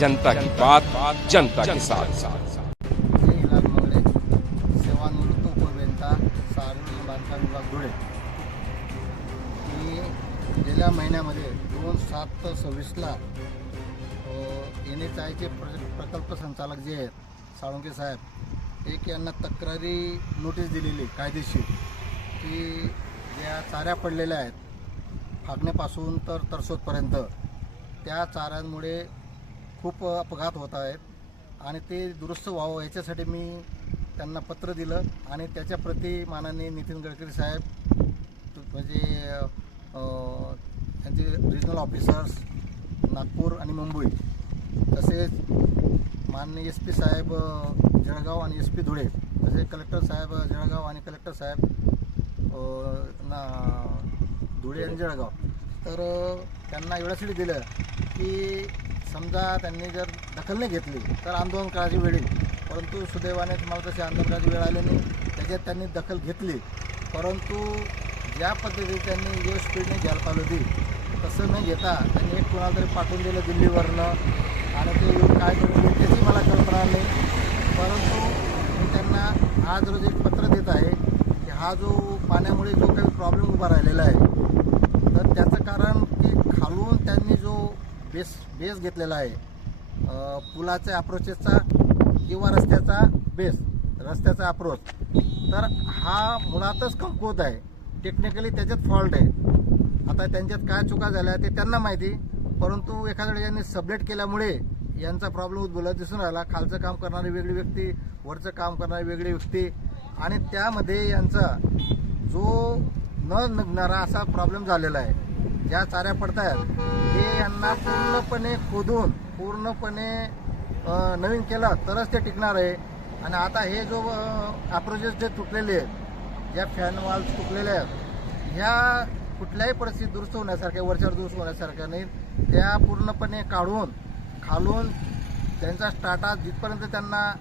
जनता की बात जनता के साथ। सेवानिवृत्त उपअभियंता सार्वजनिक बांधकाम विभाग धुळे मी गेल्या महिन्यामध्ये 2/7/26ला NHIचे प्रकल्प संचालक जे आहेत साळुंके साहेब एक यांना तक्रारी नोटीस दिलेली कायदेशीर की ज्या चाऱ्या पडलेल्या आहेत फागण्यापासून तर तरसोदपर्यंत त्या चाऱ्यांमुळे खूप अपघात होत आहेत आणि ते दुरुस्त व्हावं याच्यासाठी मी त्यांना पत्र दिलं आणि त्याच्या प्रती माननीय नितीन गडकरी साहेब म्हणजे त्यांचे रिजनल ऑफिसर्स नागपूर आणि मुंबई तसेच माननीय SP साहेब जळगाव आणि SP धुळे तसेच कलेक्टर साहेब जळगाव आणि कलेक्टर साहेब धुळे आणि जळगाव तर त्यांना एवढ्यासाठी दिलं की समजा त्यांनी जर दखल नाही घेतली तर आंदोलन करायची वेळ येईल, परंतु सुदैवाने तुम्हाला तशी आंदोलन करायची वेळ आली नाही. त्याच्यात त्यांनी दखल घेतली, परंतु ज्या पद्धतीने त्यांनी जे स्पीडने घ्यायला पाहिजे होती तसं न घेता त्यांनी एक कोणाला तरी पाठवून दिलं दिल्लीवरनं आणि ते येऊन काय करून घेतली त्याची मला कल्पना नाही. परंतु मी त्यांना आज रोज एक पत्र देत आहे की हा जो पाण्यामुळे जो काही प्रॉब्लेम उभा राहिलेला आहे तर त्याचं कारण की खालून त्यांनी जो बेस घेतलेला आहे पुलाच्या अप्रोचेसचा किंवा रस्त्याचा अप्रोच तर हा मुळातच कमकुवत आहे. टेक्निकली त्याच्यात फॉल्ट आहे. आता त्यांच्यात काय चुका झाल्या ते त्यांना माहिती, परंतु एखाद्या वेळी यांनी सबलेट केल्यामुळे यांचा प्रॉब्लेम उद्भवला दिसून राहिला. खालचं काम करणारी वेगळी व्यक्ती, वरचं काम करणारी वेगळी व्यक्ती आणि त्यामध्ये यांचा जो न निघणारा असा प्रॉब्लेम झालेला आहे. ज्या चाऱ्या पडत आहेत ते यांना पूर्णपणे खोदून पूर्णपणे नवीन केलं तरच ते टिकणार आहे. आणि आता हे जो अप्रोचेस जे तुटलेले आहेत, ज्या फॅन वॉल्स तुटलेल्या आहेत ह्या कुठल्याही परिस्थितीत दुरुस्त होण्यासारख्या वरच्यावर दुरुस्त होण्यासारख्या नाहीत. त्या पूर्णपणे काढून खालून त्यांचा स्टार्टा जिथपर्यंत त्यांना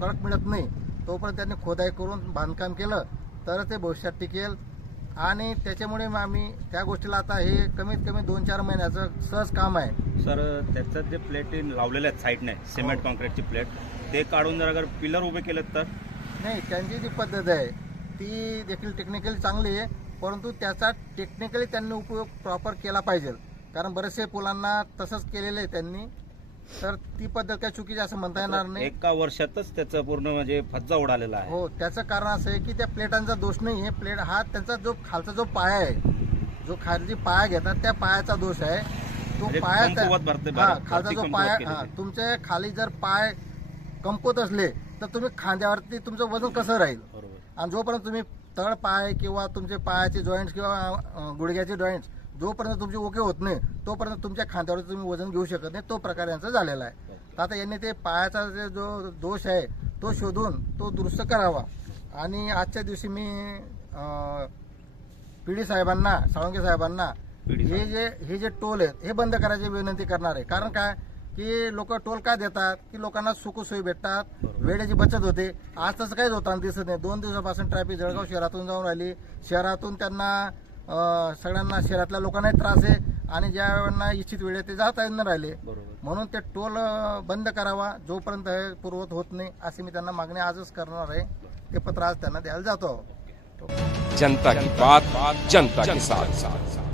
कडक मिळत नाही तोपर्यंत त्यांनी खोदाई करून बांधकाम केलं तर ते भविष्यात टिकेल. आणि त्याच्यामुळे आम्ही त्या गोष्टीला आता हे कमीत कमी 2-4 महिन्याचं सहज काम आहे. सर त्याचं जे प्लेट लावलेले आहेत साईडने सिमेंट कॉन्क्रीटची प्लेट ते काढून जर अगर पिलर उभे केलेत तर नाही, त्यांची जी पद्धत आहे ती देखील टेक्निकली चांगली आहे, परंतु त्याचा टेक्निकली त्यांनी उपयोग प्रॉपर केला पाहिजे. कारण बरेचसे पुलांना तसंच केलेलं आहे त्यांनी, तर ती पद्धत काय चुकीची असं म्हणता येणार नाही. एका वर्षातच त्याचं पूर्ण म्हणजे फज्जा उडालेला आहे. हो, त्याचं कारण असं आहे की त्या प्लेटांचा दोष नाही आहे. प्लेट हा त्यांचा जो खालचा जो पाया आहे, जो खाली पाया घेतात त्या पायाचा दोष आहे. तो पायाचा खालचा जो पाया तुमच्या खाली जर पाय कमकुवत असले तर तुम्ही खांद्यावरती तुमचं वजन कसं राहील. आणि जोपर्यंत तुम्ही तळ पाय किंवा तुमचे पायाचे जॉईंट्स किंवा गुडघ्याचे जॉईंट्स जोपर्यंत तुमचे ओके होत नाही तोपर्यंत तुमच्या खांद्यावर तुम्ही वजन घेऊ शकत नाही. तो प्रकार यांचा झालेला आहे. तर आता यांनी ते पायाचा जो दोष आहे तो शोधून तो दुरुस्त करावा. आणि आजच्या दिवशी मी PD साहेबांना साळुंके साहेबांना हे जे टोल आहेत हे बंद करायची विनंती करणार आहे. कारण काय की लोक टोल का देतात की लोकांना सुखसोयी भेटतात, वेळेची बचत होते. आज तसं काहीच होताना दिसत नाही. 2 दिवसापासून ट्रॅफिक जळगाव शहरातून जाऊन राहिली. शहरातून त्यांना सगळ्यांना शहरातल्या लोकांनाही त्रास आहे आणि ज्यांना इच्छित वेळेत ते जाता येऊन राहिले. म्हणून ते टोल बंद करावा जोपर्यंत हे पूर्वत होत नाही अशी मी त्यांना मागणी आजच करणार आहे. ते पत्र आज त्यांना द्यायला जातो. जनता की बात जनता के साथ।